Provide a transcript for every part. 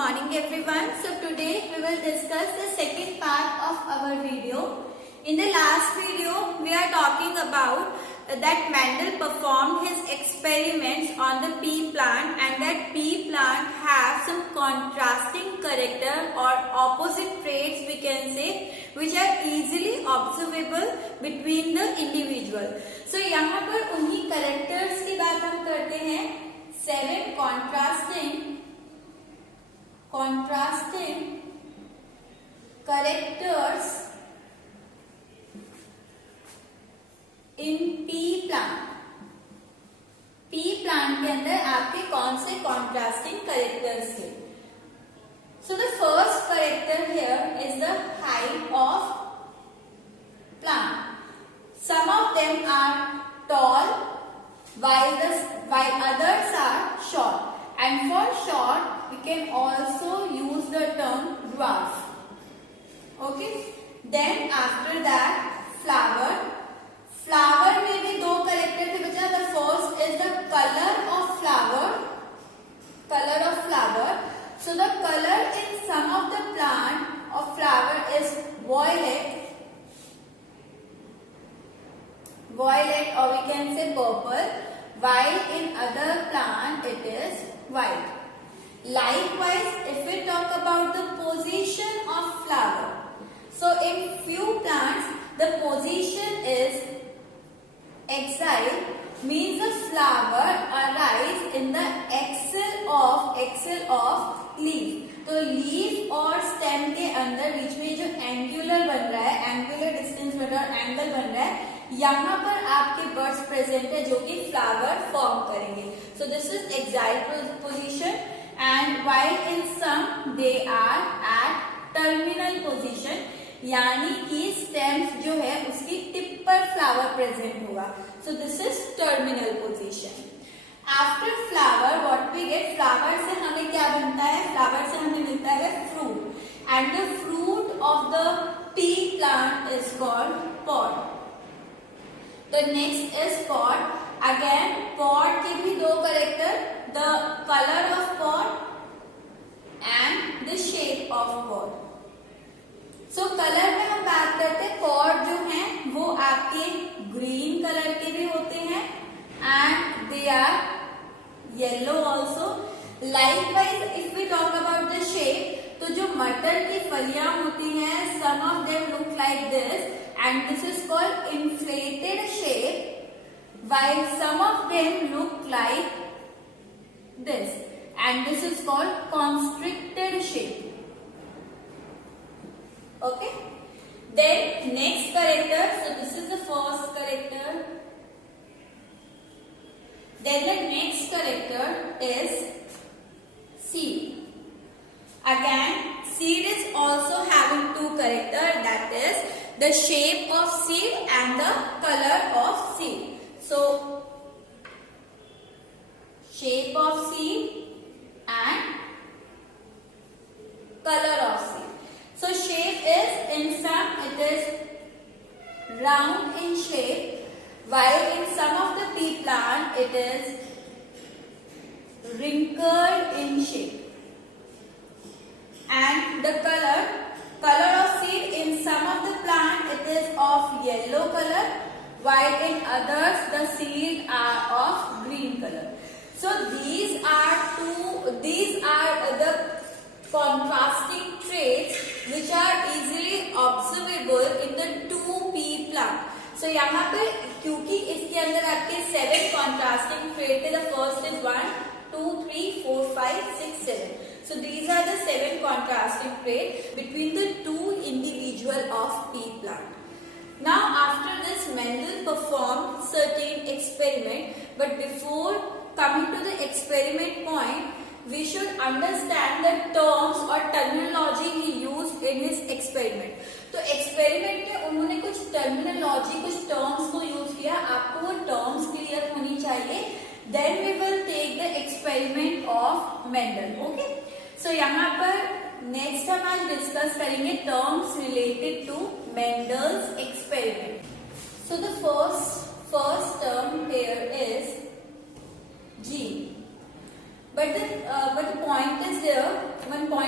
morning everyone. So today we will discuss the second part of our video. In the last video we are talking about that Mendel performed his experiments on the pea plant and that pea plant have some contrasting character or opposite traits we can say which are easily observable between the individual. So यहाँ पर उन्हीं characters की बात हम करते हैं 7 contrasting characters in pea plant. pea plant के अंदर आपके कौन से contrasting characters थे? So the first character here is the height of plant. Some of them are tall while others are short. And for short we can also use the term dwarf. Okay. Then after that flower. Flower में भी दो character थे बच्चा. The first is the color of flower. So the color in some of the plant of flower is violet or we can say purple, while in other plant it is white. Likewise, if we talk about the position of flower, so in few plants the position is axile, means the flower arise in the axil of leaf. तो leaf और stem के अंदर बीच में जो angular बन रहा है, angular distance बन रहा है, एंगल बन रहा है, यहाँ पर आपके बर्ड्स प्रेजेंट है जो कि फ्लावर फॉर्म करेंगे. So this is axile position and while in some they are at terminal position, यानी कि स्टेम्स जो है उसकी टिप पर फ्लावर प्रेजेंट होगा. So this is terminal position. After flower what we get, flower से हमें क्या बनता है? फ्लावर से हमें मिलता है fruit and the fruit of the P plant is called pod. The next is pod. Again, pod के भी दो character, the color of pod and the shape of pod. So color में हम बात करते हैं, pod जो हैं वो आपके green color के भी होते हैं and they are yellow also. Likewise, if we talk about the shape, तो जो मटर की फलियां होती हैं, some of them look like this. And this is called inflated shape, while some of them look like this, and this is called constricted shape. Okay. Then next character, so this is the first character. Then the next character is seed. Again, seed is also having two characters, that is the shape of seed and the color of seed. So shape of seed and color of seed. So shape is, in some it is round in shape, while in some of the pea plant it is wrinkled in shape. And the color of seed, in some of the plant it is of yellow color, while in others the seed are of green color. So these are the contrasting traits which are easily observable in the two pea plant. So यहाँ पे क्योंकि इसके अंदर आपके 7 contrasting traits थे, the first is 1, 2, 3, 4, 5, 6, 7. So these are the 7 contrasting traits between the two individual of pea plant. Now after this Mendel performed certain experiment, but before coming to the experiment point, we should understand the terms or terminology he used in his experiment. तो experiment में उन्होंने कुछ terminology, कुछ terms को use किया. आपको वो terms clear होनी चाहिए. Then we will take the experiment of Mendel. Okay. So यहाँ पर next हम आज discuss करेंगे terms related to Mendel's experiment. So the first term here is gene. But the point is there, one point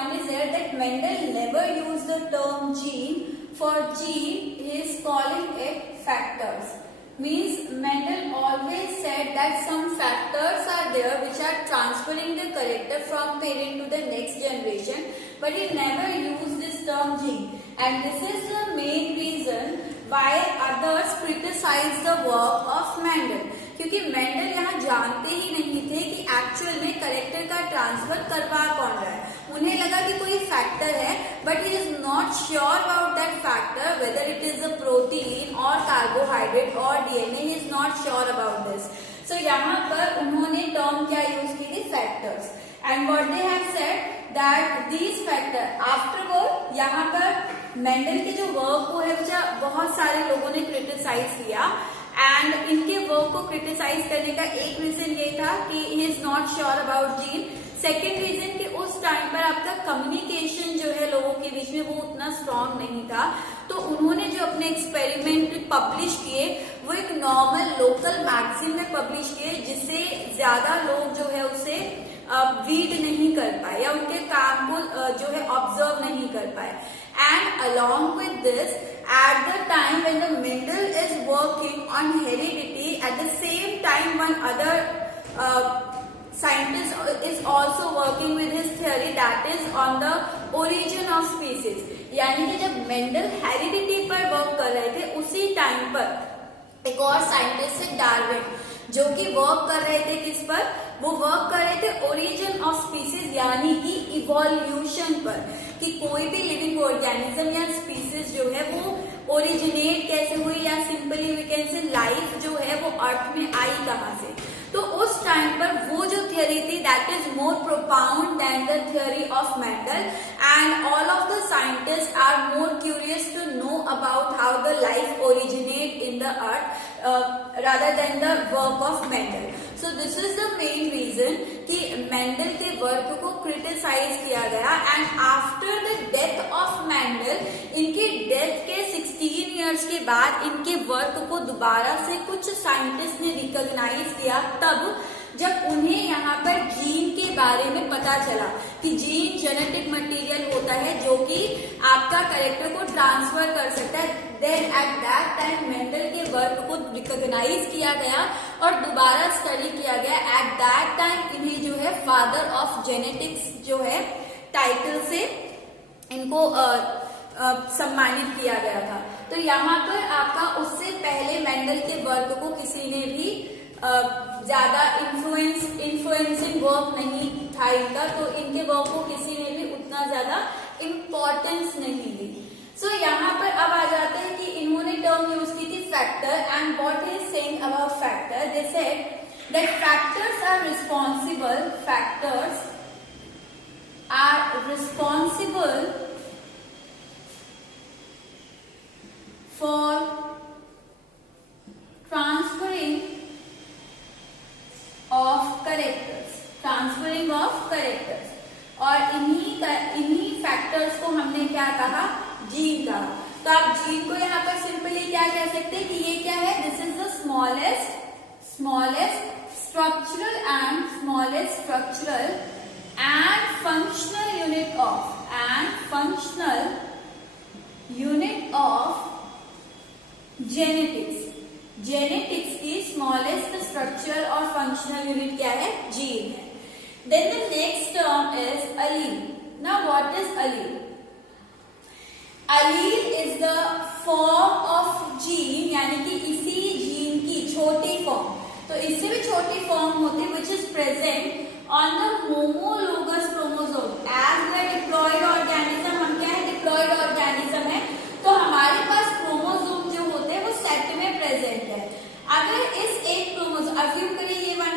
that Mendel never used the term gene. For gene, he is calling it factors. Means Mendel always said that some factors are there which are transferring the character from parent to the next generation, but he never used this term gene. And this is the main reason why others criticize the work of Mendel. क्योंकि Mendel यहाँ जानते ही नहीं थे कि actual में character का transfer करवा कौन रहा है. उन्हें लगा कि कोई फैक्टर है, but he is not sure about that factor whether it is a protein और कार्बोहाइड्रेट और DNA. He is not sure about this. So यहाँ पर उन्होंने टर्म क्या यूज की थी, factors. And what they have said that these factor afterward, यहाँ पर मेंडल के जो वर्क को है बहुत सारे लोगों ने क्रिटिसाइज किया. एंड इनके वर्क को क्रिटिसाइज करने का एक रीजन ये था कि he is not sure about gene. Second reason कि उस टाइम पर आपका कम्युनिकेशन जो है लोगों के बीच में वो उतना स्ट्रांग नहीं था. तो उन्होंने जो अपने एक्सपेरिमेंट पब्लिश किए वो एक नॉर्मल लोकल मैगजीन में पब्लिश किए, जिससे ज्यादा लोग जो है उसे रीड नहीं कर पाए या उनके काम को जो है ऑब्जर्व नहीं कर पाए. And along with this, at the time when the Mendel is working on heredity, at the same time one other scientist is also working with his theory, that is on the origin of species. यानी कि जब Mendel heredity पर work कर रहे थे उसी time पर एक और साइंटिस्ट है डार्विन, जो कि वर्क कर रहे थे किस पर, वो वर्क कर रहे थे ओरिजिन ऑफ स्पीसीज यानी कि इवोल्यूशन पर, कि कोई भी लिविंग ऑर्गेनिज्म या स्पीसीज जो है वो ओरिजिनेट कैसे हुई, या simply we can say life जो है वो अर्थ में आई कहां से. तो उस टाइम पर वो जो थियोरी थी that is more propound than the theory of Mendel. And all of the scientist are more curious to know about how the life originate in the earth rather than the work of Mendel. So this is the main reason कि Mendel के work को criticise किया गया. And after the death of Mendel, इनके death के 16 years के बाद इनके वर्क को दोबारा से कुछ साइंटिस्ट ने रिकॉग्नाइज किया, तब जब उन्हें यहाँ पर जीन के बारे में पता चला कि जीन जेनेटिक मटेरियल होता है जो कि आपका कैरेक्टर को ट्रांसफर कर सकता है. Then at that time Mendel के वर्क को रिकॉग्नाइज किया गया और दोबारा स्टडी किया गया. एट दैट टाइम इन्हें जो है फादर ऑफ जेनेटिक्स जो है टाइटल से इनको सम्मानित किया गया था. तो यहाँ पर आपका उससे पहले मेंडल के वर्क को किसी ने भी ज्यादा इन्फ्लुएंसिंग वर्क नहीं था इनका, तो इनके वर्क को किसी ने भी उतना ज्यादा इम्पोर्टेंस नहीं दी. सो यहाँ पर अब आ जाते हैं कि इन्होंने टर्म यूज की थी factor. And what is saying about factor, they said that factors are responsible for transferring of characters. और इन्हीं फैक्टर्स को हमने क्या कहा, जीन कहा. तो आप जीन को यहाँ पर सिंपली क्या कह सकते हैं कि ये क्या है, this is the smallest structural and functional unit of genetics की स्मॉलेस्ट स्ट्रक्चर और फंक्शनल यूनिट क्या है, जीन है. Then the next term is allele. Now what is allele? Allele is the form of gene, यानी कि इसी gene की छोटी फॉर्म, तो इससे भी छोटी फॉर्म होती है which is present on the homologous chromosome. As we diploid organism, हम क्या है, डिप्लॉयड ऑर्गेनिज्म है, तो हमारे पास क्रोमोसोम जो होते हैं वो सेट में प्रेजेंट है. अगर इस एक क्रोमोसोम अज्यूम करें ये वन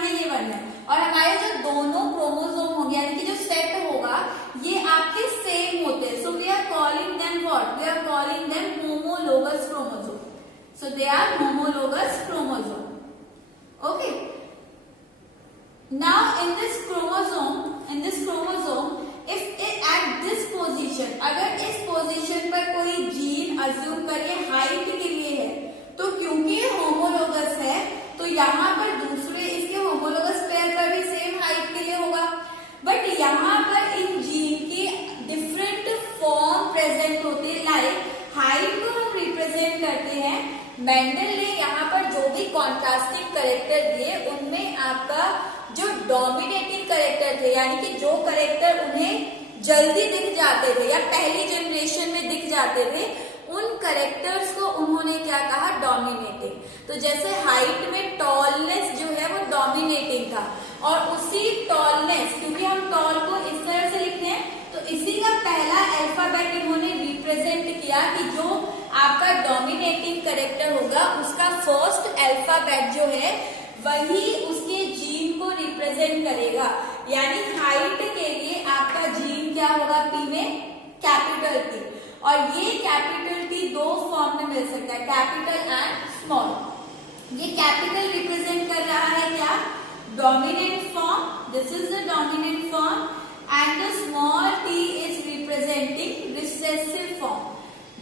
है और हमारे जो दोनों क्रोमोसोम होंगे यानी कि जो सेट होगा ये आपके सेम होते हैं. So we are calling them what, we are calling them homologous chromosome. So they are homologous chromosome. Okay, now in this chromosome if at this position, अगर इस पोजीशन पर कोई जीन अज्यूम करिए हाइट के लिए है, तो क्योंकि ये होमोलोगस है तो यहाँ पर दूसरे इसके होमोलोगस पेयर पर भी सेम हाइट के लिए होगा. बट यहाँ पर इन जीन की डिफरेंट मेंडल ने यहाँ पर जो भी कॉन्ट्रास्टिंग करेक्टर दिए उनमें आपका जो डोमिनेटिंग करेक्टर थे, यानी कि जो करेक्टर उन्हें जल्दी दिख जाते थे या पहली जनरेशन में दिख जाते थे, उन करेक्टर्स को उन्होंने क्या कहा, डोमिनेटिंग। तो जैसे हाइट में टॉलनेस जो है वो डोमिनेटिंग था, और उसी टॉलनेस, क्योंकि हम टॉल को इस तरह से लिखते हैं, तो इसी का पहला अल्फाबेट इन्होंने रिप्रेजेंट किया कि जो आपका डोमिनेटिंग करेक्टर होगा उसका फर्स्ट अल्फाबेट जो है वही उसके जीन को रिप्रेजेंट करेगा। यानी हाइट के लिए आपका जीन क्या होगा, पी में कैपिटल पी, और ये कैपिटल टी दो फॉर्म में मिल सकता है, कैपिटल एंड स्मॉल। ये कैपिटल रिप्रेजेंट कर रहा है क्या, dominant form, this is the dominant form, and the small T is representing recessive form.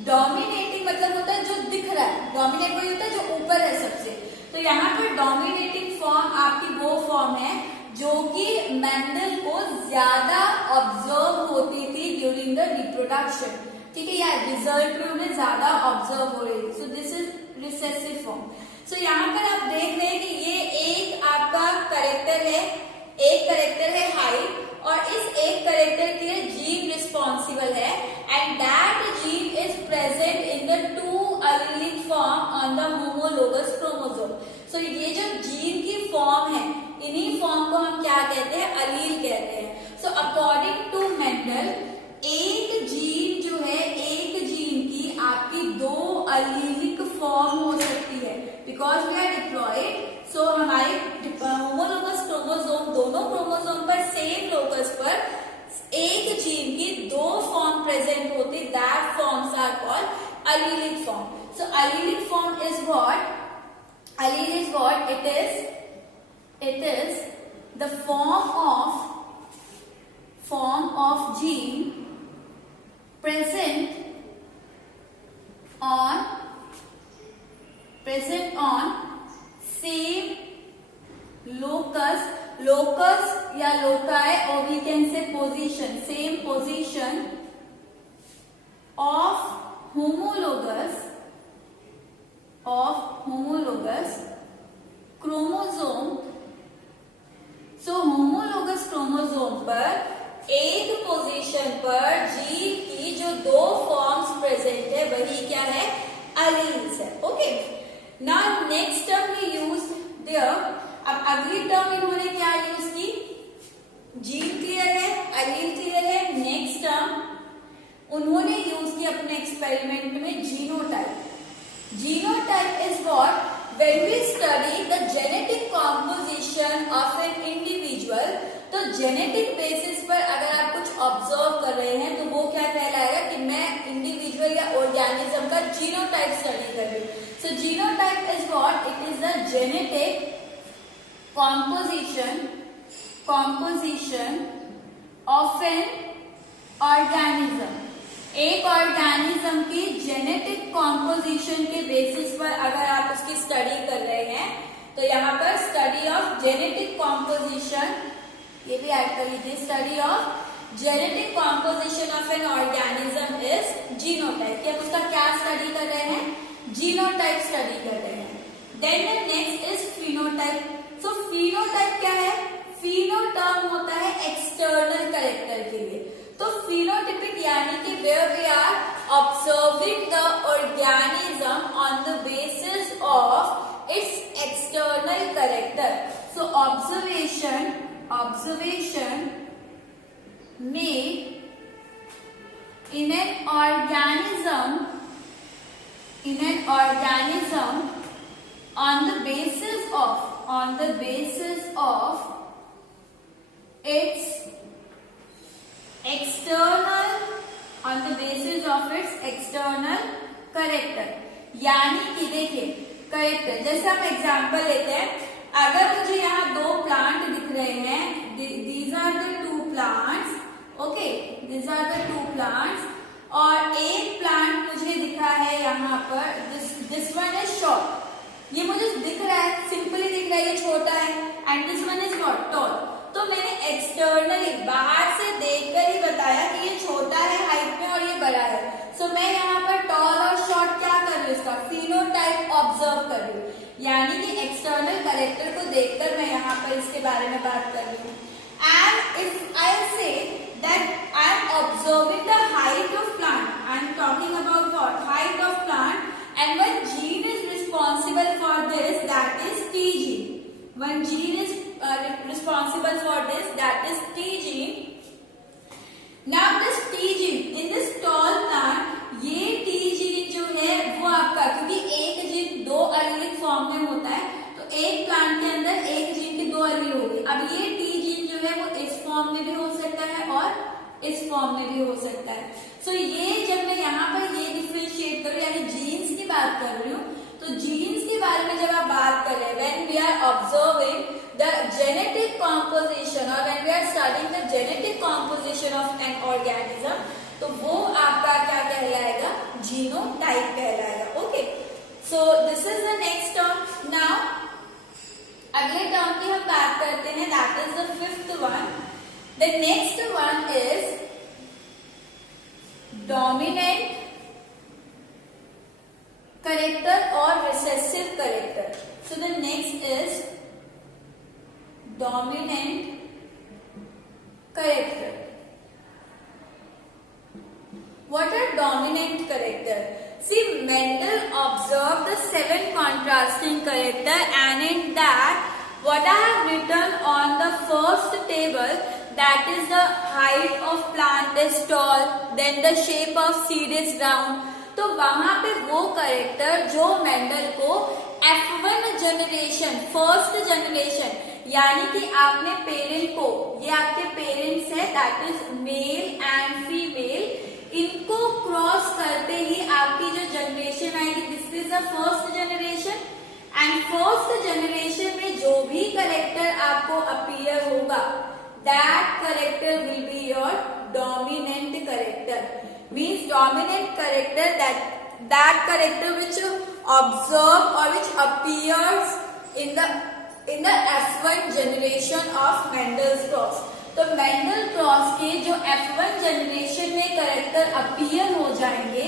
Dominating मतलब होता है जो दिख रहा है, डोमिनेट वही होता है जो ऊपर है सबसे। तो यहाँ पर डोमिनेटिंग फॉर्म आपकी वो फॉर्म है जो कि मेंडल को ज्यादा ऑब्जर्व होती थी ड्यूरिंग द रिप्रोडक्शन, ठीक है, या रिजल्ट में उन्हें ज्यादा ऑब्जर्व हो रही थी। So this is recessive form. So यहाँ पर आप देख रहे हैं कि ये एक आपका करेक्टर है, एक करेक्टर है हाइट, और इस एक करेक्टर के लिए जीन रिस्पॉन्सिबल है, and that gene is present in the two allelic form on the homologous chromosome. So ये जो जीन की फॉर्म है, इन्हीं फॉर्म को हम क्या कहते हैं, अलील कहते हैं। सो अकॉर्डिंग टू मेंडल, एक जीन जो है, एक जीन की आपकी दो अलीलिक फॉर्म हो सकती है, because we are diploid. So हमारे होमोलोगस क्रोमोसोम, दोनों क्रोमोसोम पर सेम लोकस पर एक जीन की दो फॉर्म प्रेजेंट होती, that forms are called allelic form. So allelic form is what, allele is what it is the form of gene present on same locus या loci, or we can say position, same position of homologous chromosome. So homologous chromosome पर एक position पर gene की जो दो forms present है वही क्या है, अलील्स है। Okay, now next term he use their. अब अगली टर्म इन्होंने क्या यूज की, जीन क्लियर है, अलील क्लियर है, नेक्स्ट टर्म उन्होंने यूज की अपने एक्सपेरिमेंट में genotype. Genotype is what? When we study the genetic composition of an individual, तो जेनेटिक बेसिस पर अगर आप कुछ ऑब्जर्व कर रहे हैं तो वो क्या कहलाएगा कि मैं इंडिविजुअल या ऑर्गेनिज्म का जीनोटाइप स्टडी कर रही हूँ। So genotype is what, it is the genetic composition of an organism। एक ऑर्गेनिज्म की जेनेटिक कॉम्पोजिशन के बेसिस पर अगर आप उसकी स्टडी कर रहे हैं तो यहाँ पर स्टडी ऑफ जेनेटिक कॉम्पोजिशन, ये भी ऐड कर लीजिए, study of genetic composition of an organism is genotype. कि आप उसका क्या स्टडी कर रहे हैं, जीनोटाइप स्टडी कर रहे हैं। Then the next is phenotype. So phenotype क्या है, फिनो टर्म होता है एक्सटर्नल कैरेक्टर के लिए। तो phenotypic यानी कि where we are observing the organism on the basis of its external character। So observation made in an organism on the basis of its external character। यानी कि देखिए करेक्टर, जैसे हम एग्जांपल लेते हैं, अगर मुझे यहाँ दो प्लांट दिख रहे हैं, these are the two plants, okay, these are the two plants, और एक प्लांट मुझे दिखा है यहाँ पर, this one is short, ये मुझे दिख रहा है, सिंपली दिख रहा है, ये छोटा है, and this one is not toll. तो मैंने एक्सटर्नली बाहर से देखकर ही बताया कि ये छोटा है हाइट में और ये बड़ा है। सो मैं यहाँ पर टॉल और शॉर्ट क्या कर रही हूँ, इसका फिनोटाइप ऑब्जर्व देखकर मैं यहाँ पर इसके बारे में बात कर रही हूँ. And if I say that I am observing the height of plant, I am talking about what? Height of plant, and one gene is responsible for this, that is T gene. One gene is responsible for this, that is T gene. Now this T gene in this tall plant, ये T gene जो है वो आपका, क्योंकि एक gene दो allelic form में होता है, तो एक प्लांट के अंदर एक जीन की दो एलील होगी. अब ये T जीन जो है वो इस फॉर्म में भी हो सकता है और इस फॉर्म में भी हो सकता है. सो ये जब मैं यहाँ पर ये डिफरेंशिएट करूँ, यानी जीन्स की बात कर रही हूँ, तो जीन्स के बारे में जब आप बात करें, when we are observing the genetic composition और when we are studying the genetic composition of an organism, तो वो आपका क्या कहलाएगा? जीनोटाइप कहलाएगा. Okay, so this is the next term. Now अगले टर्म की हम बात करते हैं, that is the fifth one. The next one is dominant character और recessive character. So the next is dominant character. What are dominant character? See, Mendel observed the 7 contrasting character, and in that what I have written on the first table, that is the height of plant is tall, then the shape of seed is round. तो वहां पे वो character जो Mendel को F1 generation, first generation, यानी कि आपने parent को, ये आपके पेरेंट्स है, that is male and female, इनको क्रॉस करते ही आपकी जो जनरेशन आएगी, this is the first generation. And first generation में जो भी करेक्टर आपको अपीयर होगा, that character will be your dominant character. Means dominant character, that character which observe or which appears in the F1 generation of Mendel's cross. तो Mendel cross के जो F1 generation में character appear हो जाएंगे,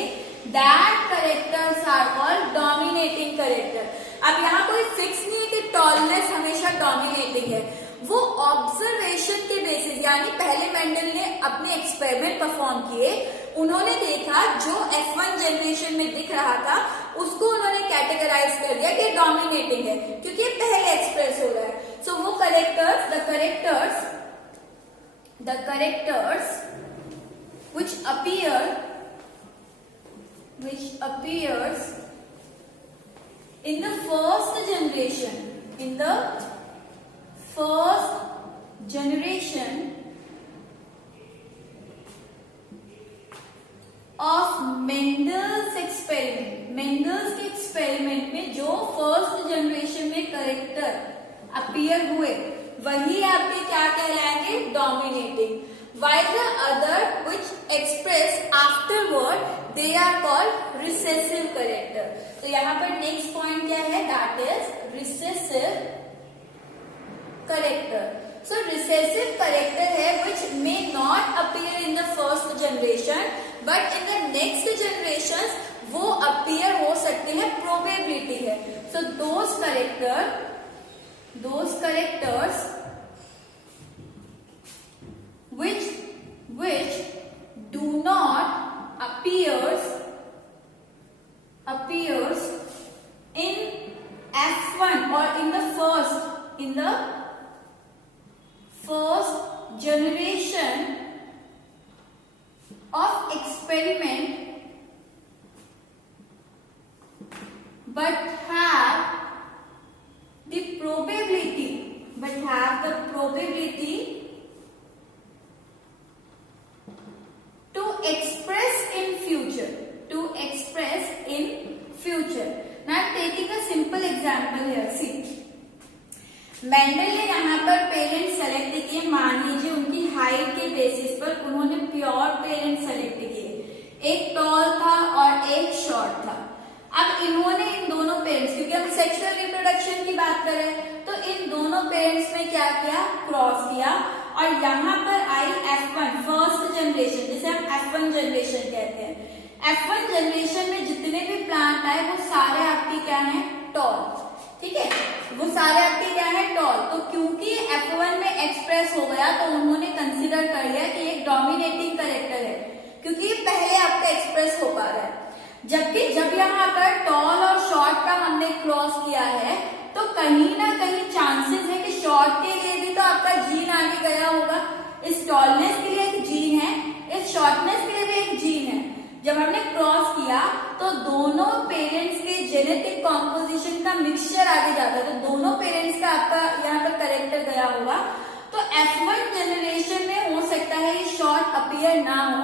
that characters are called dominating character. अब यहाँ कोई fix नहीं है कि टॉलनेस हमेशा डोमिनेटिंग है, वो ऑब्जर्वेशन के बेसिस, यानी पहले मेंडल ने अपने एक्सपेरिमेंट परफॉर्म किए, उन्होंने देखा जो F1 जनरेशन में दिख रहा था उसको उन्होंने कैटेगराइज कर दिया कि डोमिनेटिंग है, क्योंकि ये पहले एक्सप्रेस हो रहा है. सो वो characters, the characters which appears in the first generation of Mendel's experiment. Mendel's के एक्सपेरिमेंट में जो फर्स्ट जनरेशन में करेक्टर अपीयर हुए, वही आपके क्या कहलाएंगे? Dominating. while the other which express afterward, they are called recessive character. तो यहाँ पर नेक्स्ट पॉइंट क्या है? That is recessive character. So recessive character है which may not appear in the first generation, but in the next generations वो appear हो सकते हैं, probability है. So those characters which do not appears in F1 or in the first generation of experiment, but have the probability to express in future. Now taking a simple example here, see. Mendel ने यहाँ पर parent select किए, मान लीजिए उनकी height के basis पर उन्होंने प्योर पेरेंट सेलेक्ट किए, एक टॉल था और एक शॉर्ट था. अब इन्होंने इन दोनों पेरेंट्स, क्योंकि हम सेक्सुअल रिप्रोडक्शन की बात करें, तो इन दोनों पेरेंट्स में क्या किया? क्रॉस किया, और यहाँ पर आई F1 फर्स्ट जनरेशन, जिसे हम F1 जनरेशन कहते हैं. F1 जनरेशन में जितने भी प्लांट आए वो सारे आपके क्या हैं? टॉल. ठीक है, वो सारे आपके क्या है टॉल। तो क्योंकि F1 में एक्सप्रेस हो गया तो उन्होंने कंसिडर कर लिया कि एक डोमिनेटिंग कैरेक्टर है, क्योंकि ये पहले आपका एक्सप्रेस हो पा रहा है। जबकि जब यहाँ पर टॉल और शॉर्ट का हमने क्रॉस किया है तो कहीं ना कहीं चांसेस है कि शॉर्ट के लिए भी तो आपका जीन आगे गया होगा। इस टॉलनेस के लिए एक जीन है, इस शॉर्टनेस के लिए भी एक जीन है। जब हमने क्रॉस किया तो दोनों पेरेंट्स के जेनेटिक कॉम्पोजिशन का मिक्सचर आगे जाता है, तो दोनों पेरेंट्स का आपका यहाँ पर कैरेक्टर गया होगा। तो F1 जनरेशन में हो सकता है ये शॉर्ट अपीयर ना हो,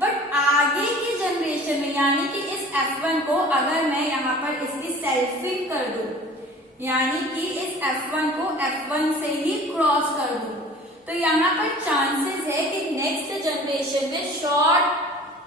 बट आगे की जनरेशन में यानी कि इस F1 को अगर मैं यहाँ पर इसकी सेल्फिंग कर दूं, यानी कि इस F1 को F1 से ही क्रॉस कर दूं, तो यहाँ पर चांसेस है कि नेक्स्ट जनरेशन में शॉर्ट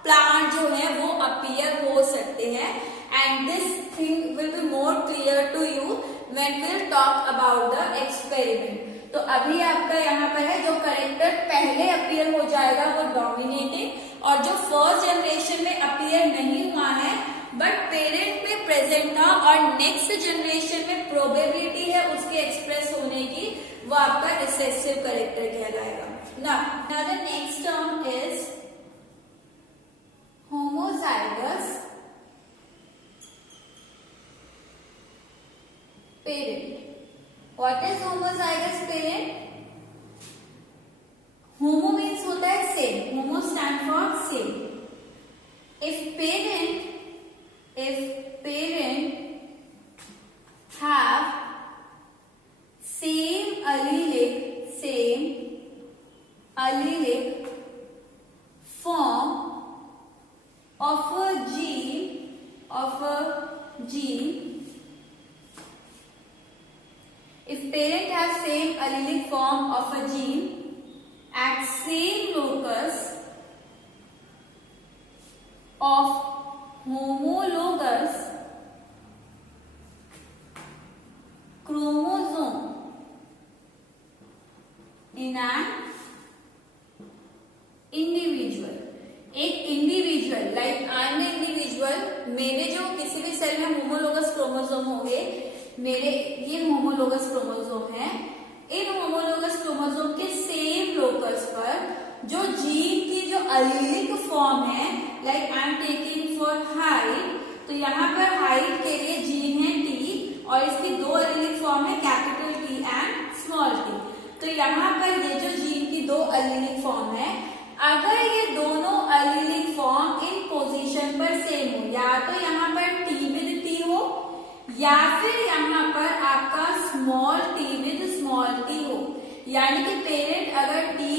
प्लांट जो है वो अपीयर हो सकते हैं। And this thing will be more clear to you when we will talk about the experiment. तो अभी आपका यहाँ पर है जो कैरेक्टर पहले अपीयर हो जाएगा वो डोमिनेटिंग, और जो फर्स्ट जनरेशन में अपीयर नहीं हुआ है बट पेरेंट में प्रेजेंट था और नेक्स्ट जनरेशन में प्रोबेबिलिटी है उसके एक्सप्रेस होने की, वो आपका रिसेसिव कैरेक्टर कहलाएगा। Now the next term is homozygous parent. What is homozygous parent? Homo means होता है same. Homo stand for same. If parent have same allelic form of a gene, if parent have same allelic form of a gene at same locus of homologous chromosome in an individual, एक individual like I am individual, मेरे जो किसी भी cell में homologous chromosome होंगे, मेरे ये homologous chromosome है, इन होमोलोगस क्रोमोसोम के सेम लोकस पर जो जीन की जो अलीलिक फॉर्म है, like I am taking for height, तो यहाँ पर हाइट के लिए जीन है टी और इसकी दो अलीलिक फॉर्म है capital T and small T. तो यहाँ पर ये जो जीन की दो अलीलिक फॉर्म है, अगर ये दोनों अलीलिक फॉर्म इन पोजीशन पर सेम हो, या तो यहाँ पर टी विद टी हो या फिर यहाँ पर आपका small T with small T हो, यानी कि पेरेंट अगर टी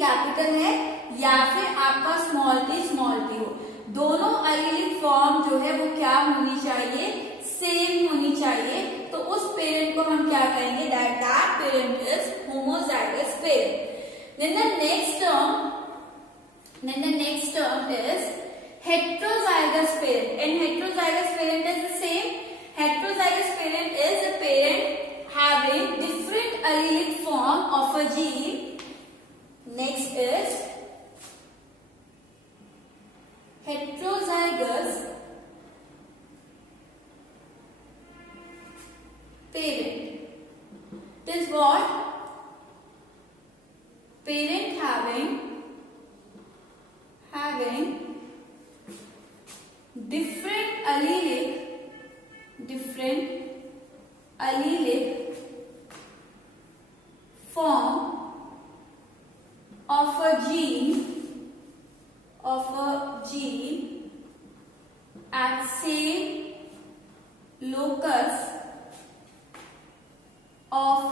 कैपिटल है या फिर आपका स्मॉल टी हो, दोनों अलीलिक फॉर्म जो है वो क्या होनी चाहिए, सेम होनी चाहिए। तो उस पेरेंट को हम क्या कहेंगे, that parent is homozygous parent. Then the next term is heterozygous parent, and heterozygous parent is the same. Heterozygous parent is a parent having different allelic form of a gene. Next is heterozygous parent. It is what? Parent having different allelic form of a gene at same locus of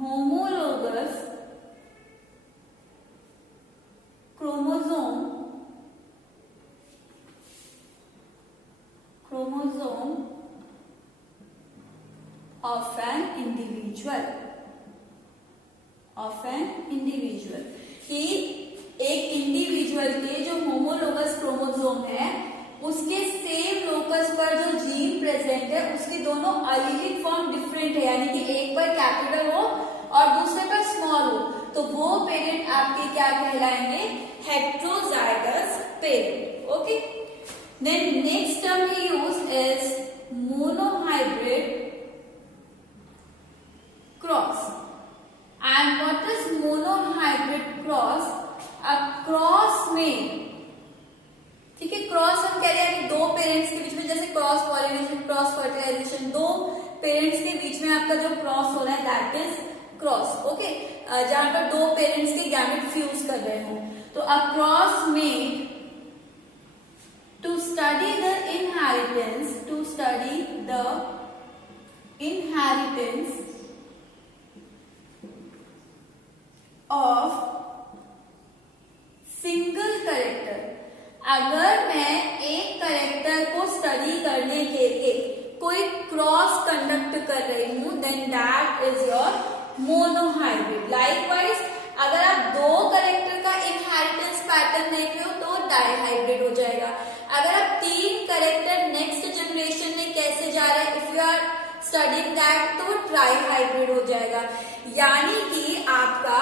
homologous chromosome of an individual कि एक individual के जो homologous chromosome है उसके same locus पर जो gene present है उसकी दोनों अलीलिक फॉर्म डिफरेंट है, यानी कि एक पर कैपिटल हो और दूसरे पर स्मॉल हो, तो वो पेरेंट आपके क्या कहलाएंगे, heterozygous parent. Okay, then next term he use is monohybrid में, ठीक है, क्रॉस हम कह रहे हैं दो पेरेंट्स के बीच में, जैसे क्रॉस पॉलिनेशन, क्रॉस फर्टिलाइजेशन, दो पेरेंट्स के बीच में आपका जो क्रॉस हो रहा है दैट इज क्रॉस, ओके, जहां पर दो पेरेंट्स के गैमेट फ्यूज कर रहे हो। तो a cross made to study the inheritance, to study the inheritance of single character. अगर मैं एक करेक्टर को स्टडी करने के लिए कोई क्रॉस कंडक्ट कर रही हूं then that is your monohybrid. Likewise अगर आप दो करेक्टर का इनहेरिटेंस पैटर्न देख रहे हो तो डाइहाइब्रिड हो जाएगा। अगर आप तीन करेक्टर नेक्स्ट जनरेशन में कैसे जा रहा है, if you are studying that, तो ट्राइहाइब्रिड हो जाएगा। यानी कि आपका,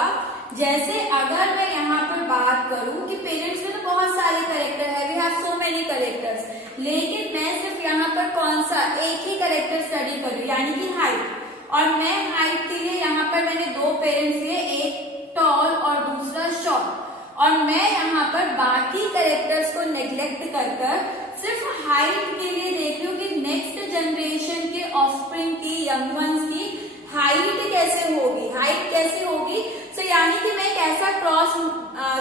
जैसे अगर मैं यहाँ पर बात करूं कि पेरेंट्स में तो बहुत सारे करेक्टर है, we have so many characters, लेकिन मैं सिर्फ यहाँ पर कौन सा एक ही करेक्टर स्टडी कर रही हूँ, यानी कि हाइट। और मैं हाइट के लिए यहाँ पर मैंने दो पेरेंट्स लिए, एक टॉल और दूसरा शॉर्ट, और मैं यहाँ पर बाकी करेक्टर्स को नेग्लेक्ट कर सिर्फ हाइट के लिए देख रही हूँ कि नेक्स्ट जनरेशन के ऑफस्प्रिंग की, यंग वंस की हाइट कैसे होगी, हाइट कैसे होगी। सो यानी कि मैं एक ऐसा क्रॉस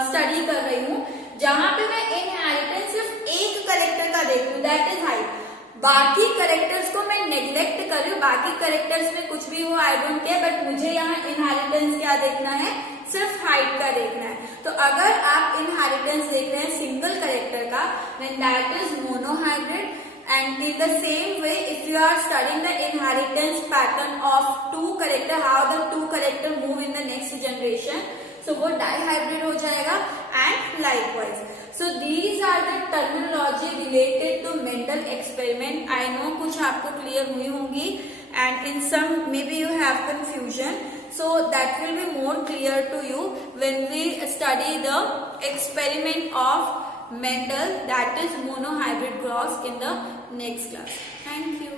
स्टडी कर रही हूँ जहां पे मैं इनहेरिटेंस सिर्फ एक करेक्टर का देख रही हूँ, दैट इज हाइट। बाकी करेक्टर्स को मैं नेग्लेक्ट कर रही हूँ, बाकी करेक्टर्स में कुछ भी हो आई डोंट केयर, बट मुझे यहाँ इनहेरिटेंस क्या देखना है, सिर्फ हाइट का देखना है। तो अगर आप इनहेरिटेंस देख रहे हैं सिंगल करेक्टर का then that is monohybrid. And in the same way, if you are studying the inheritance pattern of two character, how the two character move in the next generation, so वो dihybrid हो जाएगा। And likewise, so these are the terminology related to Mendel experiment. I know कुछ आपको clear हुई होंगी, and in some maybe you have confusion, so that will be more clear to you when we study the experiment of Mendel, that is monohybrid cross, in the next class. Thank you.